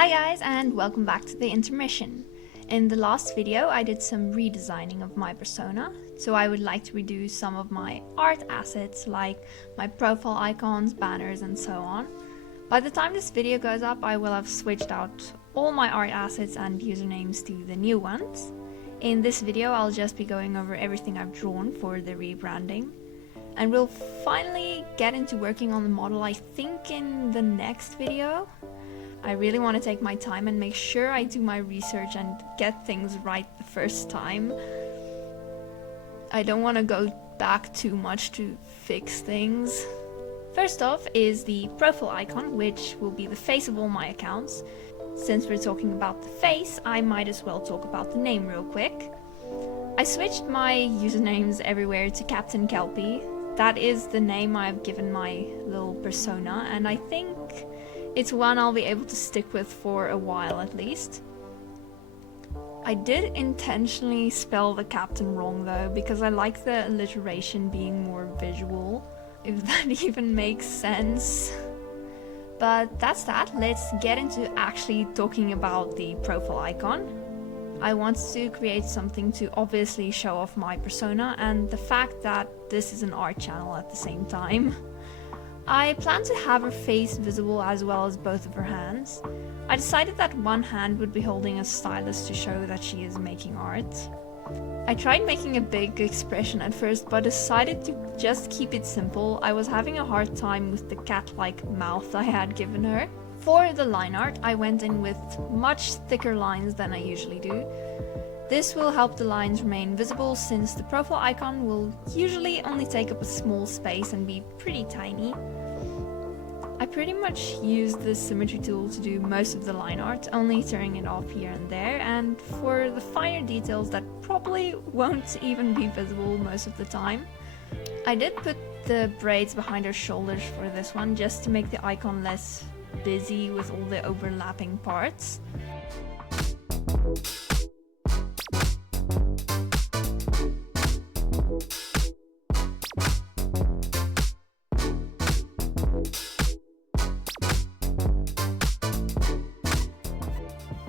Hi guys, and welcome back to the intermission. In the last video I did some redesigning of my persona, so I would like to redo some of my art assets like my profile icons, banners and so on. By the time this video goes up I will have switched out all my art assets and usernames to the new ones. In this video I'll just be going over everything I've drawn for the rebranding. And we'll finally get into working on the model, I think, in the next video. I really want to take my time and make sure I do my research and get things right the first time. I don't want to go back too much to fix things. First off is the profile icon, which will be the face of all my accounts. Since we're talking about the face, I might as well talk about the name real quick. I switched my usernames everywhere to Captain Kelpie. That is the name I've given my little persona, and I think it's one I'll be able to stick with for a while at least. I did intentionally spell the captain wrong though, because I like the alliteration being more visual, if that even makes sense. But that's that, let's get into actually talking about the profile icon. I wanted to create something to obviously show off my persona and the fact that this is an art channel at the same time. I plan to have her face visible as well as both of her hands. I decided that one hand would be holding a stylus to show that she is making art. I tried making a big expression at first but decided to just keep it simple. I was having a hard time with the cat-like mouth I had given her. For the line art, I went in with much thicker lines than I usually do. This will help the lines remain visible since the profile icon will usually only take up a small space and be pretty tiny. I pretty much used the symmetry tool to do most of the line art, only turning it off here and there, and for the finer details that probably won't even be visible most of the time. I did put the braids behind her shoulders for this one, just to make the icon less busy with all the overlapping parts.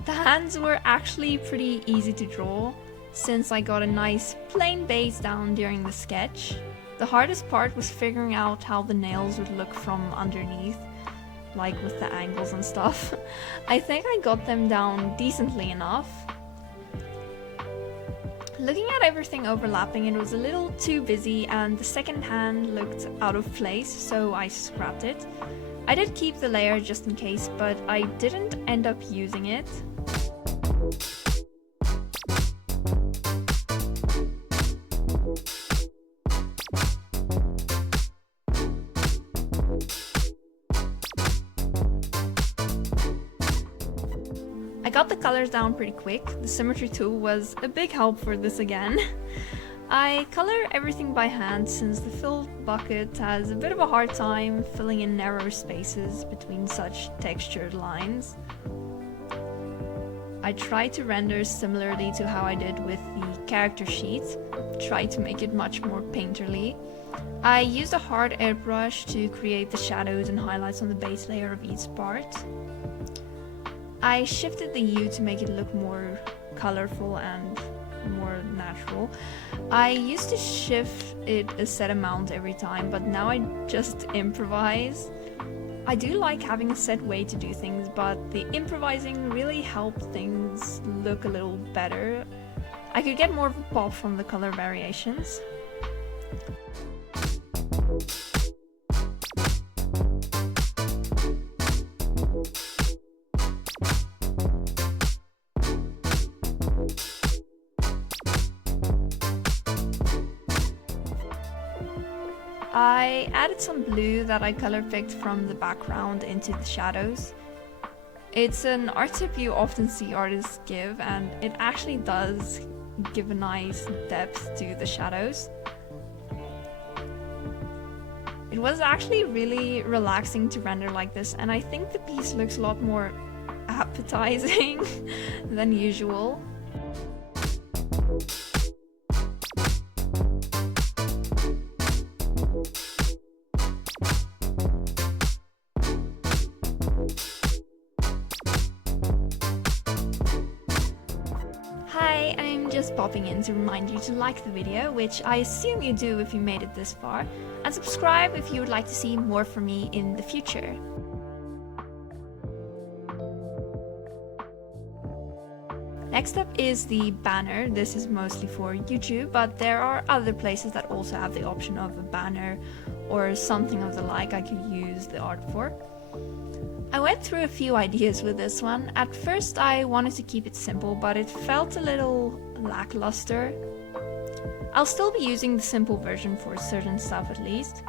The hands were actually pretty easy to draw, since I got a nice plain base down during the sketch. The hardest part was figuring out how the nails would look from underneath, like with the angles and stuff. I think I got them down decently enough. Looking at everything overlapping, it was a little too busy and the second hand looked out of place, so I scrapped it. I did keep the layer just in case, but I didn't end up using it. I got the colors down pretty quick. The symmetry tool was a big help for this again. I color everything by hand since the fill bucket has a bit of a hard time filling in narrow spaces between such textured lines. I tried to render similarly to how I did with the character sheet, tried to make it much more painterly. I used a hard airbrush to create the shadows and highlights on the base layer of each part. I shifted the hue to make it look more colorful and more natural. I used to shift it a set amount every time, but now I just improvise. I do like having a set way to do things, but the improvising really helped things look a little better. I could get more of a pop from the color variations. I added some blue that I color picked from the background into the shadows. It's an art tip you often see artists give, and it actually does give a nice depth to the shadows. It was actually really relaxing to render like this, and I think the piece looks a lot more appetizing than usual. just popping in to remind you to like the video, which I assume you do if you made it this far, and subscribe if you would like to see more from me in the future. Next up is the banner. This is mostly for YouTube, but there are other places that also have the option of a banner or something of the like I could use the art for. I went through a few ideas with this one. At first I wanted to keep it simple, but it felt a little lackluster. I'll still be using the simple version for certain stuff at least.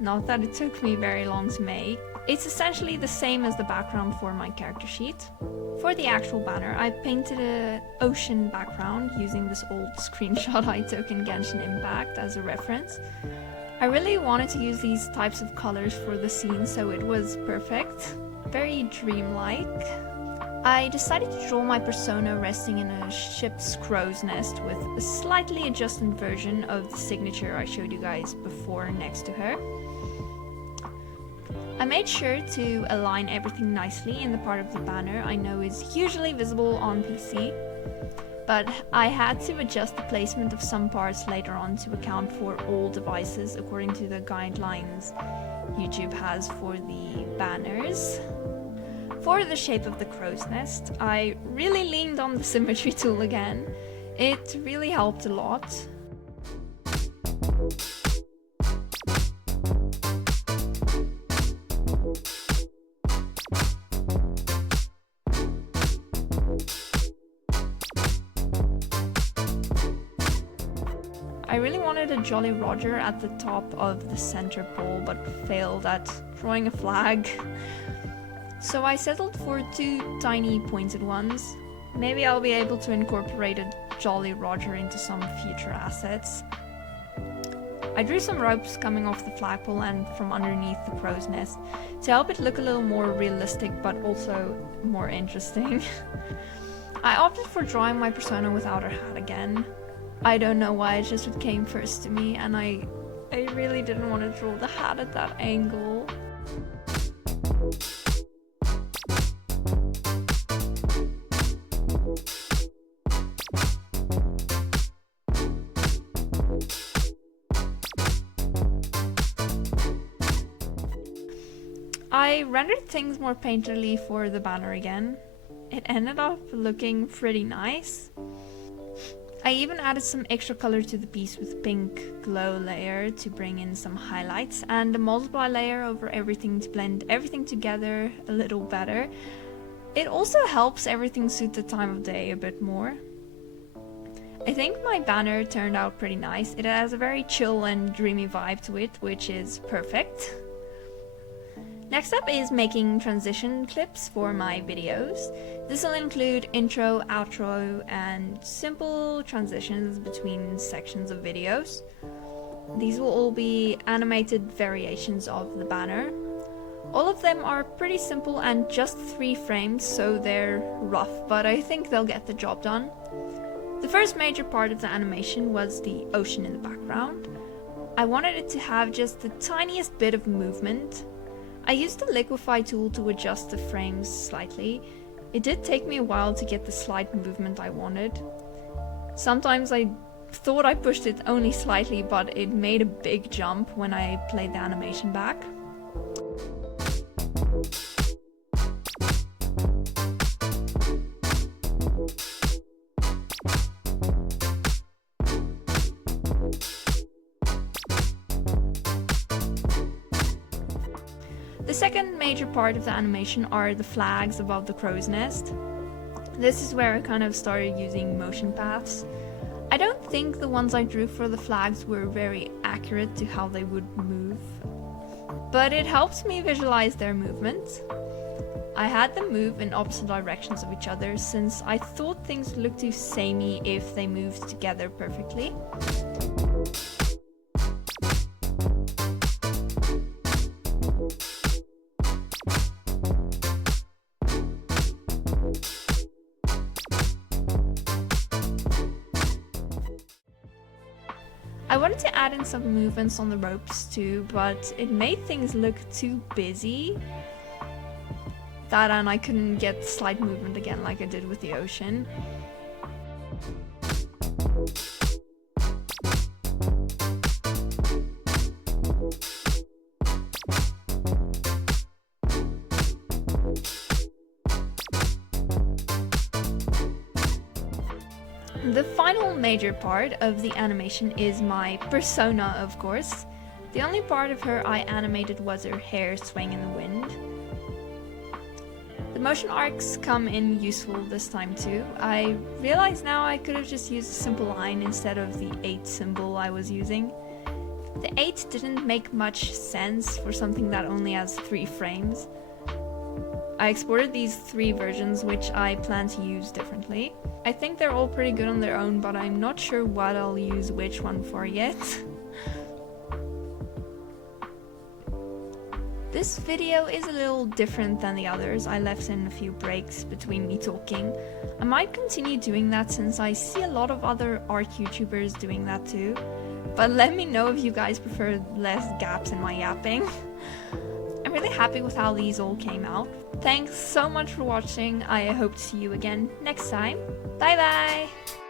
Not that it took me very long to make. It's essentially the same as the background for my character sheet. For the actual banner, I painted an ocean background using this old screenshot I took in Genshin Impact as a reference. I really wanted to use these types of colors for the scene, so it was perfect. Very dreamlike. I decided to draw my persona resting in a ship's crow's nest with a slightly adjusted version of the signature I showed you guys before next to her. I made sure to align everything nicely in the part of the banner I know is usually visible on PC, but I had to adjust the placement of some parts later on to account for all devices according to the guidelines YouTube has for the banners. For the shape of the crow's nest, I really leaned on the symmetry tool again. It really helped a lot. I really wanted a Jolly Roger at the top of the center pole, but failed at drawing a flag. So I settled for two tiny pointed ones. Maybe I'll be able to incorporate a Jolly Roger into some future assets. I drew some ropes coming off the flagpole and from underneath the crow's nest to help it look a little more realistic but also more interesting. I opted for drawing my persona without her hat again. I don't know why, it's just what came first to me, and I really didn't want to draw the hat at that angle. I rendered things more painterly for the banner again. It ended up looking pretty nice. I even added some extra color to the piece with pink glow layer to bring in some highlights and a multiply layer over everything to blend everything together a little better. It also helps everything suit the time of day a bit more. I think my banner turned out pretty nice. It has a very chill and dreamy vibe to it, which is perfect. Next up is making transition clips for my videos. This will include intro, outro, and simple transitions between sections of videos. These will all be animated variations of the banner. All of them are pretty simple and just 3 frames, so they're rough, but I think they'll get the job done. The first major part of the animation was the ocean in the background. I wanted it to have just the tiniest bit of movement. I used the liquify tool to adjust the frames slightly. It did take me a while to get the slight movement I wanted. Sometimes I thought I pushed it only slightly, but it made a big jump when I played the animation back. The second major part of the animation are the flags above the crow's nest. This is where I kind of started using motion paths. I don't think the ones I drew for the flags were very accurate to how they would move, but it helps me visualize their movement. I had them move in opposite directions of each other since I thought things looked too samey if they moved together perfectly. I wanted to add in some movements on the ropes too, but it made things look too busy. That and I couldn't get slight movement again like I did with the ocean. The final major part of the animation is my persona, of course. The only part of her I animated was her hair swaying in the wind. The motion arcs come in useful this time too. I realize now I could have just used a simple line instead of the 8 symbol I was using. The 8 didn't make much sense for something that only has 3 frames. I exported these 3 versions, which I plan to use differently. I think they're all pretty good on their own, but I'm not sure what I'll use which one for yet. This video is a little different than the others. I left in a few breaks between me talking. I might continue doing that since I see a lot of other art YouTubers doing that too. But let me know if you guys prefer less gaps in my yapping. I'm really happy with how these all came out. Thanks so much for watching. I hope to see you again next time. Bye bye!